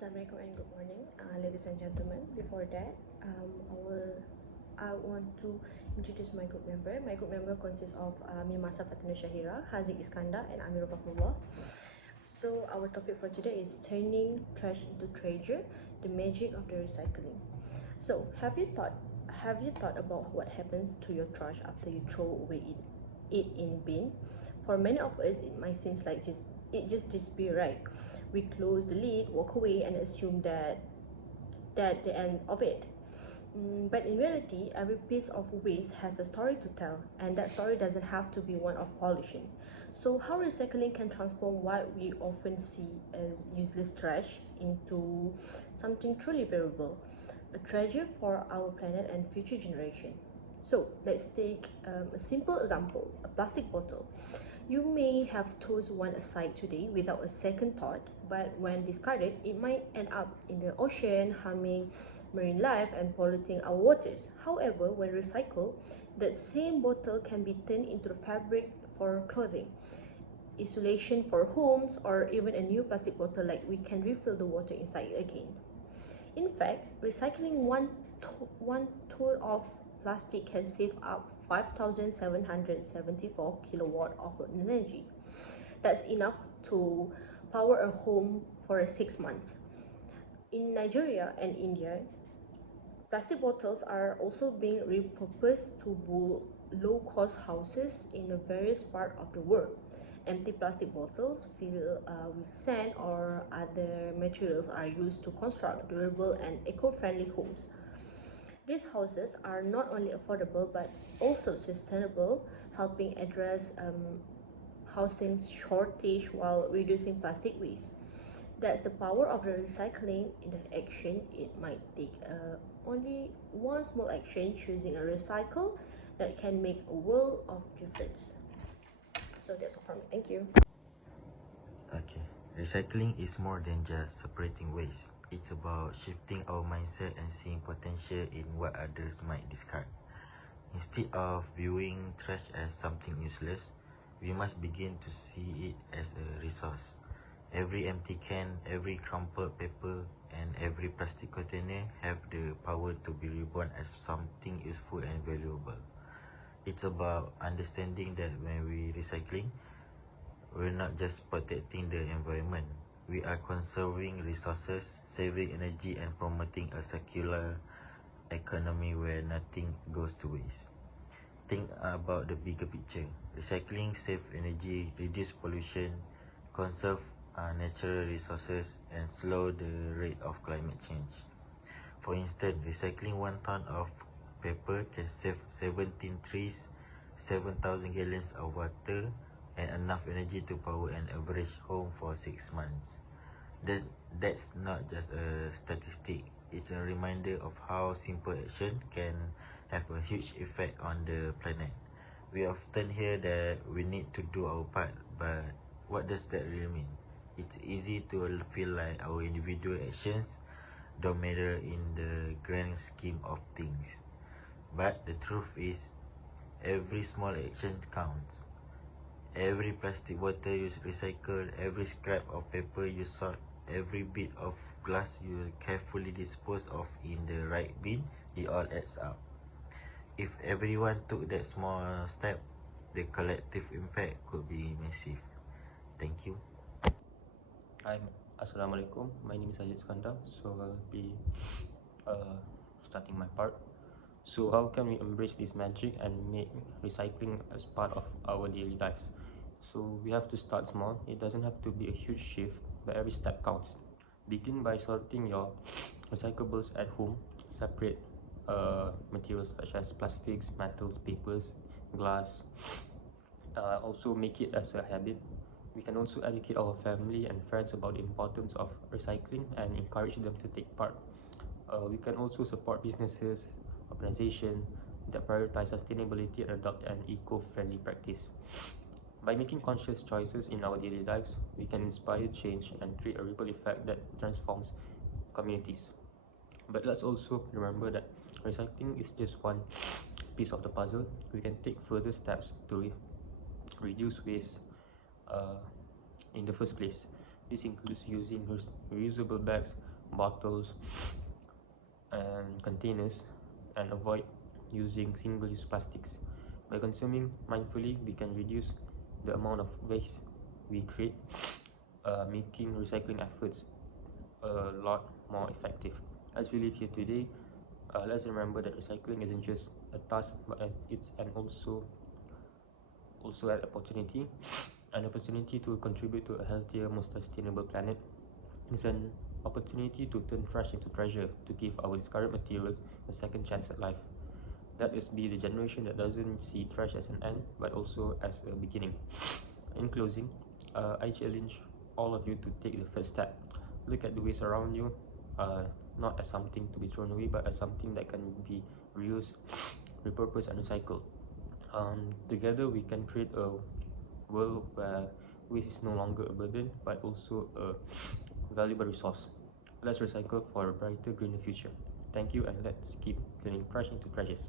Assalamualaikum and good morning, ladies and gentlemen. Before that, I want to introduce my group member. My group member consists of Mimasa Fatina Shahira, Haziq Iskandar, and Amirul Fahullah. So our topic for today is turning trash into treasure, the magic of the recycling. So have you thought about what happens to your trash after you throw away it in bin? For many of us, it might seem like it just disappear, right? We close the lid, walk away, and assume that the end of it. But in reality, every piece of waste has a story to tell, and that story doesn't have to be one of pollution. So how recycling can transform what we often see as useless trash into something truly valuable, a treasure for our planet and future generation. So let's take a simple example, a plastic bottle. You may have tossed one aside today without a second thought, but when discarded, it might end up in the ocean, harming marine life and polluting our waters. However, when recycled, that same bottle can be turned into fabric for clothing, insulation for homes, or even a new plastic bottle like we can refill the water inside again. In fact, recycling one ton of plastic can save up 5,774 kilowatt of energy. That's enough to power a home for 6 months. In Nigeria and India, plastic bottles are also being repurposed to build low-cost houses in the various parts of the world. Empty plastic bottles filled with sand or other materials are used to construct durable and eco-friendly homes. These houses are not only affordable but also sustainable, helping address housing shortage while reducing plastic waste. That's the power of the recycling in the action. It might take only one small action, choosing a recycle, that can make a world of difference. So that's all from me. Thank you. Okay, recycling is more than just separating waste. It's about shifting our mindset and seeing potential in what others might discard. Instead of viewing trash as something useless, we must begin to see it as a resource. Every empty can, every crumpled paper, and every plastic container have the power to be reborn as something useful and valuable. It's about understanding that when we recycling, we're not just protecting the environment. We are conserving resources, saving energy, and promoting a circular economy where nothing goes to waste. Think about the bigger picture. Recycling saves energy, reduce pollution, conserve natural resources, and slow the rate of climate change. For instance, recycling 1 ton of paper can save 17 trees, 7,000 gallons of water, and enough energy to power an average home for 6 months. That's not just a statistic, it's a reminder of how simple action can have a huge effect on the planet. We often hear that we need to do our part, but what does that really mean? It's easy to feel like our individual actions don't matter in the grand scheme of things. But the truth is, every small action counts. Every plastic bottle you recycle, every scrap of paper you sort, every bit of glass you carefully dispose of in the right bin, it all adds up. If everyone took that small step, the collective impact could be massive. Thank you. Hi, Assalamualaikum. My name is Haziq Iskandar. So I'll be starting my part. So how can we embrace this magic and make recycling as part of our daily lives? So we have to start small. It doesn't have to be a huge shift, but every step counts. Begin by sorting your recyclables at home. Separate materials such as plastics, metals, papers, glass. Also make it as a habit. We can also educate our family and friends about the importance of recycling and encourage them to take part. We can also support businesses, organizations that prioritize sustainability and adopt an eco-friendly practice. By making conscious choices in our daily lives, we can inspire change and create a ripple effect that transforms communities. But let's also remember that recycling is just one piece of the puzzle. We can take further steps to reduce waste in the first place. This includes using reusable bags, bottles, and containers, and avoid using single-use plastics. By consuming mindfully, we can reduce the amount of waste we create, making recycling efforts a lot more effective. As we live here today, let's remember that recycling isn't just a task, but it's also an opportunity to contribute to a healthier, more sustainable planet. It's an opportunity to turn trash into treasure, to give our discarded materials a second chance at life. Let us be the generation that doesn't see trash as an end, but also as a beginning. In closing, I challenge all of you to take the first step. Look at the waste around you, not as something to be thrown away, but as something that can be reused, repurposed, and recycled. Together, we can create a world where waste is no longer a burden, but also a valuable resource. Let's recycle for a brighter, greener future. Thank you, and let's keep turning trash into treasures.